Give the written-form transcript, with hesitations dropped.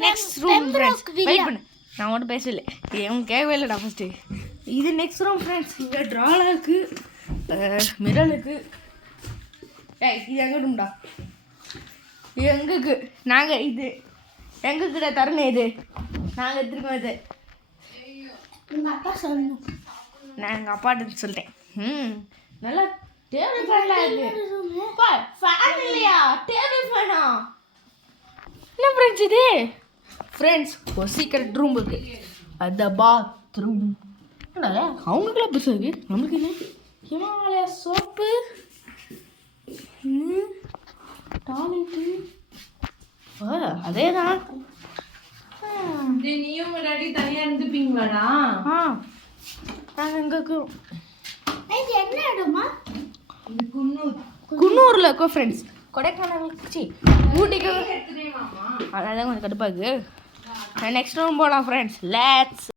Next room friends wait பண்ணு நான் மட்டும் பேசவில்லை இவங்க கேட்கவே இல்லைடா ஃபஸ்ட்டு இது நெக்ஸ்ட் ரூம் ஃப்ரெண்ட்ஸ் இங்கே ட்ராலாக இருக்குது மிரல் இருக்குது ஏய் இது எங்கே ரூம்டா இது எங்களுக்கு நாங்கள் இது எங்கக்கிட்ட தரணும் இது நாங்கள் எடுத்துருக்கோம் இது உங்கள் அப்பா சொல்லணும். நான் எங்கள் அப்பாட்ட சொல்லிட்டேன் நல்லா டேபிள் ஃபேன்லாம் இருக்குது ஃபேன் இல்லையா டேபிள் ஃபேனா என்ன ஃப்ரெண்ட்ஸ் இது ஃப்ரெண்ட்ஸ் ஒரு சீக்ரெட் ரூம் இருக்குது அந்த பாத்ரூம் அவங்களுக்குலாம் பெருசாக இருக்குது நம்மளுக்கு என்ன ஹிமாலயா சோப்பு டாய்லெட்டு அதே தான் நீயும் முன்னாடி தனியாக இருந்துப்பீங்களாடா நாங்கள் எங்களுக்கு இது என்ன இடமா? இது குன்னூர் குன்னூரில் இருக்கோம் ஃப்ரெண்ட்ஸ் கொடைக்கானல் ஊட்டிக்கு தெரியுமாமா அதான் கொஞ்சம் கடுப்பாகுது நெக்ஸ்ட் ரூம் போகலாம் ஃப்ரெண்ட்ஸ் லேட்ஸ்